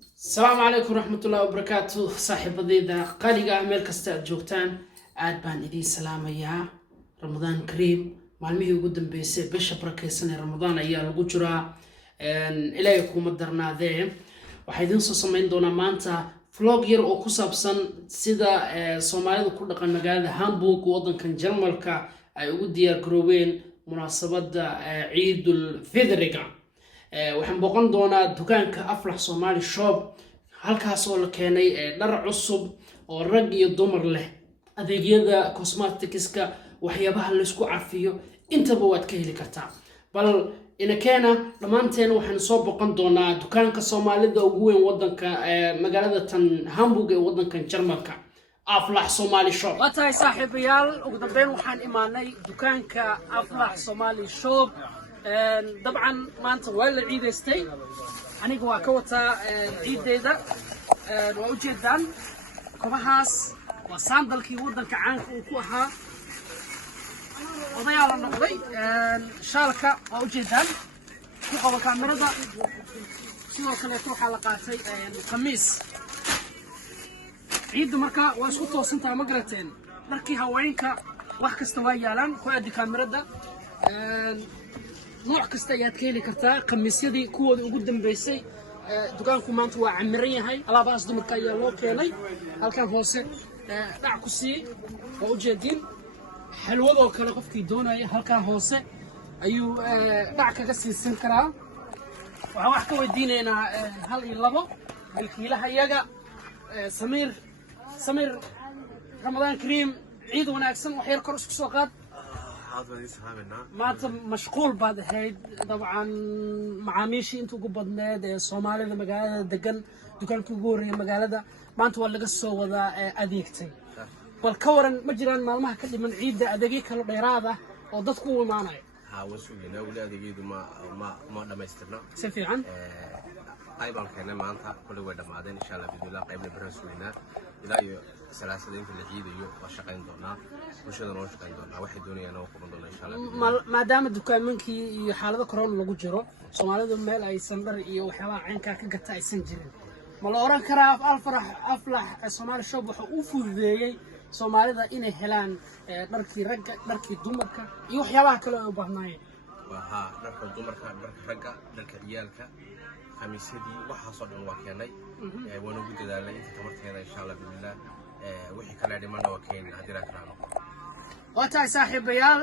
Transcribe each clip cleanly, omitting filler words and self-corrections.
السلام عليكم ورحمة الله وبركاته صاحب ضيدا قالي ميل كستا جوجتان عاد بان إدي سلام يا رمضان كريم مالمي قدام بيسي بيش بركيسني رمضان أيا لغجرا إليكم الدرنا ذي وحيدين سوسمين دونا مانتا فلوغ ير أو كسابسن سيدا سوماليدو كل دقان مقالة هامبوك ووضن كان جرمالكا أي وديار كروين مناسبة عيد الفيدريقا waxaan boqon doonaa dukaanka Aflax Somali Shop halkaas oo la keenay dhar cusub oo rag iyo dumar leh adeegyada cosmeticska waxyaabaha la isku cafiyo intaba waad ka heli kartaa bal ina keena dhamaanteen waxaan soo boqon doonaa dukaanka Soomaalida ugu weyn wadanka magaalada tan Hamburg ee wadanka Jarmalka Aflax Somali Shop watahay saaxiibayaal ugu dambeyn waxaan imaanay dukaanka Aflax Somali Shop طبعا ما انت ولا عيد استي انا جوا كوتا عيد ديدا وجدان كوبهاس وصاندلكي ودنك عانك ku ahaa odayaal noqday shaalka وجدان ku qaba kaamirada sidoo kale waxa la qaatay khamiis ciid marka waa isku toosantaa ma garateen markii haweenka wax kasta waa yaalan ku aadi kaamirada نوع كستا ياد كيلي كرتا قميصيدي كوودي ugu dambeysay dukaanku maanta waa camiran yahay alaabaas dumarka ayaa loo keenay halkan hoose dhac ku sii oo jeedin xalwado kale qofkii doonaya halkan hoose ayuu dhac kaga siisan karaa waxa wax ka weydiineynaa hal iyo labo milkiilaha iyaga Samir Ramadan Kareem ciid wanaagsan wax yar kor isku soo qaad ما مشغول بعد هاي طبعا معاميشي انتو قبضنا الصومالي ذا مقالة دقن دكان كوغوري مقالة ذا ما انتو اللي قصوا ذا أديكتي والكورن مجران مالمها كلي من عيد ذا أدقيك الغيرادة وضدكوا معنا ها وسوينا ولا أدقيدو ما لما يسترنا سفي عن قايبان كنا ما انت كل ودا معدن إن شاء الله بإذن الله قايبنا برسولنا إلى سلاسلين في العيد يو وشقين دونا وشذا نوشقين دونا واحد دنيا نوقف دونا إن شاء الله ما دام الدكان منك حالة كورونا لو جرو سومالي ميل أي سندر يو حوا عينك كقطع يسنجرين ما لو أوران كراف أفلح سومالي شوب وحوفو ذي سومالي ذا إنه هلان دركي رجع دركي دمرك يو حوا كلا يبغناي وها درك دمرك درك رجع درك عيالك خميسدي waxa soo dhan waa keenay waana ugu dadaalay inta tamarteeda insha Allah billah wixii kala dhiman waa keenay hadira karaano wata saaxiibayaal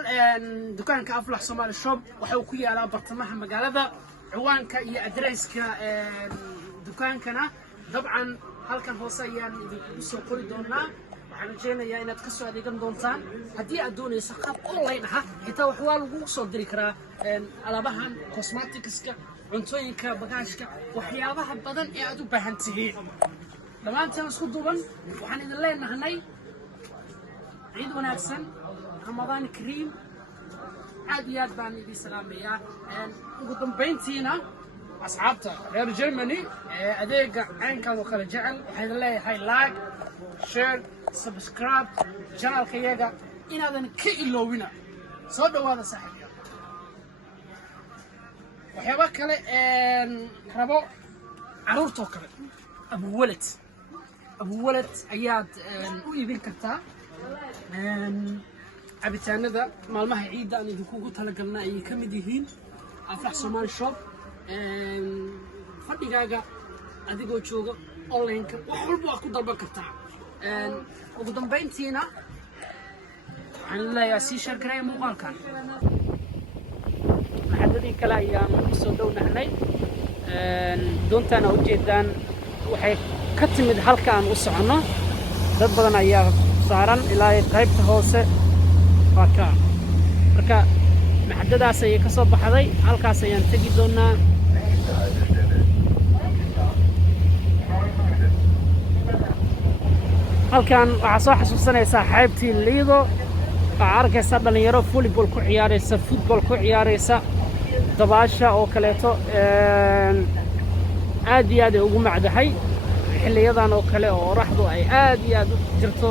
dukaanka Aflax Somali Shop waxa uu ku yaalaa bartamaha magaalada ciwaanka iyo adresska dukaankana dabcan halkan hoose ayaan idinku soo qori doonaa waxaan rajeynayaa inaad ka soo adeegan doontaan haddii aad doonayso qaab online ah xitaa wax waa lagu soo diri karaa alaabahan cosmeticska cuntooyinka bagaashka waxyaabaha badan ee aad u baahan tihiin dhamaanteen isku duuban waxaan idin leenahay ciid wanaagsan Ramadan Kareem aad iyo aad baan idin salaamayaa ugu dambeyntiina asxaabta reer Germany adeega caynkan oo kala jecel waxaan leeyahay like share subscribe channelka yaga inaadan ka iloowina soo dhawaada saaxiibayaal waxyaabo kale rabo caruurta kale abu walad ayaad u iibin kartaa cabitaanada maalmaha ciida aan idinku talagalnaa ay ka mid yihiin Aflax Somali Shop fadhigaaga adigoo jooga online ka wax walba ku dalban kartaa ugu dambeyntiina waxaan leeyahay si share gareey muuqaalkan maxadadii kale ayaan ku soo dhownahay doontana u jeedaan waxay ka timid halkaan u socono dad badan ayaa saaran ilaa qaybta hoose marka maxadadaas ay ka soo baxday halkaas ayaan tagi doonaa halkaan waxa soo xasuusanaysaa xaybtii liido waxa arkaysa dhalinyaro volleyball ku ciyaaraysa football ku ciyaaraysa dabaasha oo kaleeto aad iyo aad ugu macdahay xilliyadan oo kale oo oraxdu ay aad iyo aad u jirto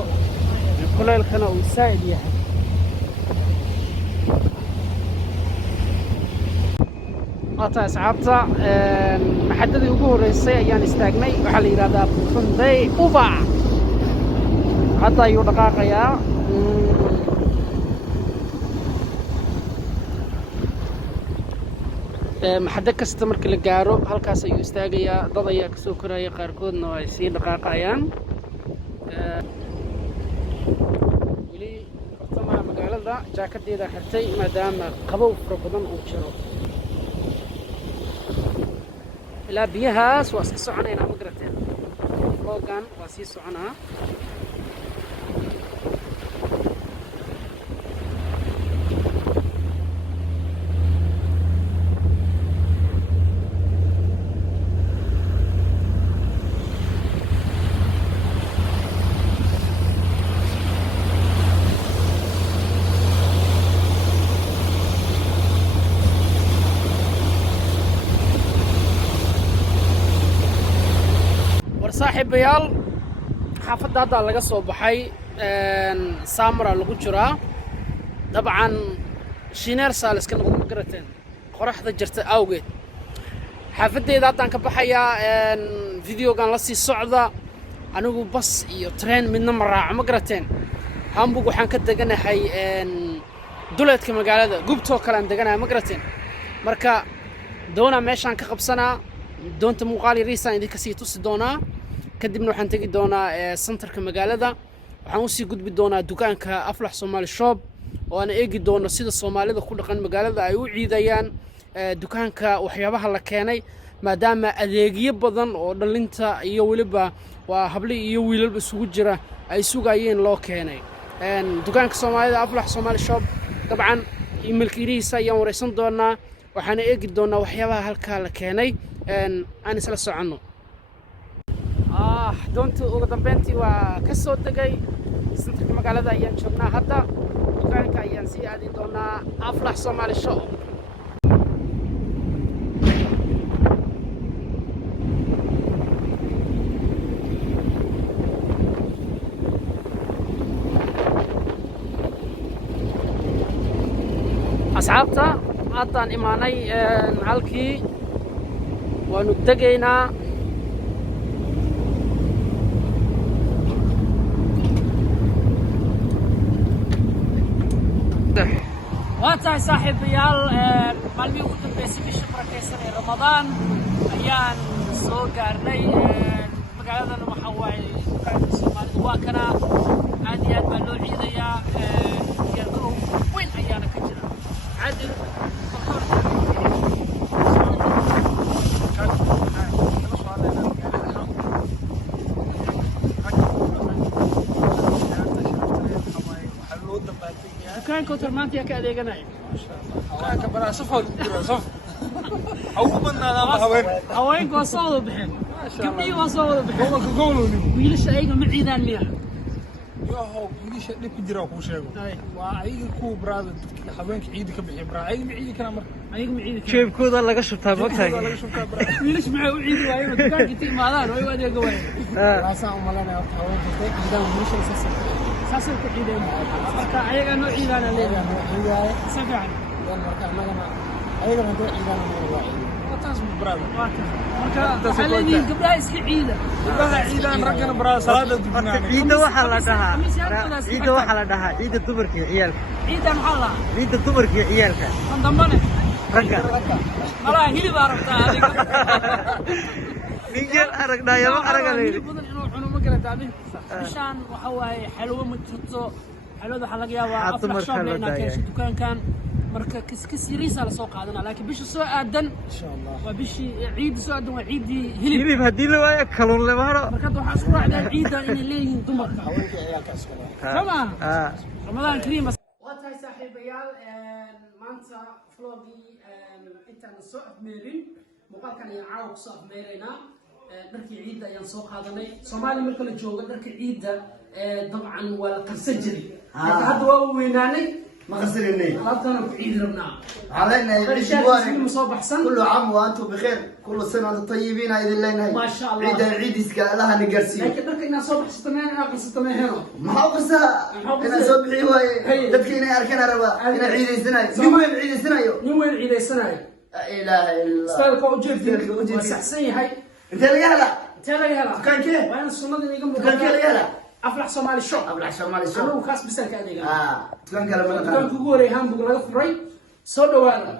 kuleelkana uu saa'id yahay waata asxaabta maxadadii ugu horeysay ayaan istaagnay waxaa la yidhahdaa Funday Ubac hadda ayuu dhaqaaqayaa maxadda kasta marka la gaaro halkaas ayuu istaagayaa dad ayaa kasoo koraya qaarkoodna ay sii dhaqaaqayaan weli bartamaha magaalada jaakadeeda xirtay maadaama qabow fara badan uu jiro ilaa biyahaas waa iska soconaynaa ma garateen vlogan waa sii soconaa saaxiibayaal xaafadda hadda laga soo baxay saamara lagu jiraa dabcan shineer saal iska noqdo ma garateen qoraxda jirta awgeed xaafaddeeda haddaan ka baxayaa videogan la sii socda anigu bas iyo train midna ma raaco ma garateen hamburg waxaan ka deganahay duleedka magaalada gubtoo kale aan deganahay ma garateen marka doonaa meeshaan ka qabsanaa doonta muuqaal yariisaan idinka sii tusi doonaa kadibna waxaan tegi doonaa centerka magaalada waxaan u sii gudbi doonaa dukaanka Aflax Somali Shop oo aan eegi doono sida Soomaalida ku dhaqan magaalada ay u ciidayaan dukaanka waxyaabaha la keenay maadaama adeegyo badan oo dhalinta iyo waliba waa habli iyo wiilalba isugu jira ay sugayeen loo keenay dukaanka Soomaalida Aflax Somali Shop dabcan emailkiisa ayaan wareysan doonaa waxaan eegi doonaa waxyaabaha halka la keenay aan isla socono doonta ugu dambeyntii waa ka soo degay centerka magaalada ayaan joognaa hadda dukaanka ayaan sii aadi doonaa Aflax Somali Shop asxaabta haddaan imaanay halkii waanu degaynaa waatahay saaxiibayaal maalmihii ugu dambeysay bisha barakeysan ee Ramadaan ayaan soo gaarnay magaaladana waxaa waaye dukaanka Soomaalida waa kana aad iyo aad baa loo ciidayaa diyaargarow weyn ayaana ka jira caadil dukaanka maanta yaa ka adeeganaya dukaanka balaa safar saf أو كمان أنا هواين هواين قصادو بحين كم دي قصادو بحين والله كقولوني ويلش أيق معيدان مياه يا هو ويلش اللي بديره هو شيء وعيد كو براد هواين عيد كبحي براد عيد معيد كنا مر أيق معيد كيف كودا لقى شفتها بكتاي ويلش معه عيد وايد كان كتير مالان وايد وايد جواي لا سام مالنا هواين كتير عيدان ويلش ساسر كعيدان مركا أيق أنو عيدان الليلة عيدان سبعان مركا مالنا أيضا هذا عيدان واحد وتاس براد مركا حلني قبل يسكي عيدة قبل عيدان ركنا براد صلاة عيد وحلا دها عيد وحلا دها عيد الدبر كي عيالك عيد محلا عيد الدبر كي عيالك من ضمنه ركا ملا هيل باركتا نيجر أركنا يا ما أركنا هيل بدن إنه عنو مقلة هذه مشان وحواي حلوة متشطو حلوة حلقة وأفرح شاب لنا كيش دكان كان marka kiskis yariisa la soo qaadana laakiin bisha soo aadan insha Allah waa bishi ciid soo aadan waa ciidi hilib hadii la waayo kalun la maro marka waxa isku raacday ciidan in leeyihiin dumarka haweenka ciyaalka sama Ramadan Kareem waatahay saaxiibayaal maanta vlogi intaan soo afmeerin muuqaalkan ayaan caawa ku soo afmeeraynaa dharkii ciidda ayaan soo qaadanay Soomaali marka la joogo dharkii ciidda dabcan waa la qarsan jiray hadda waa weynaanay ما خسرني خاطرنا بعيد ربنا علينا يعيش كل عام وانتم بخير كل سنه وانتم طيبين هاي لنا ما شاء الله عيد العيد اسكا لها نقرسي لكن دركنا صبح ستمين انا قصتنا هنا ما هو قصه انا صبحي هواي دكينا اركنا ربا انا عيد سنه ني وين عيد سنه ني وين عيد سنه لا اله الا الله استاذ كوجير استاذ كوجير. سحسين هاي انت اللي هلا تلا يلا كان كيف وانا السنه اللي جنبه كان كيف اللي هلا افلح صومالي شو ابلع شمال الشوق انا وكاس بسالك اديga كان كلام كان كوغوري هامبورغ laga furay soo dhawaada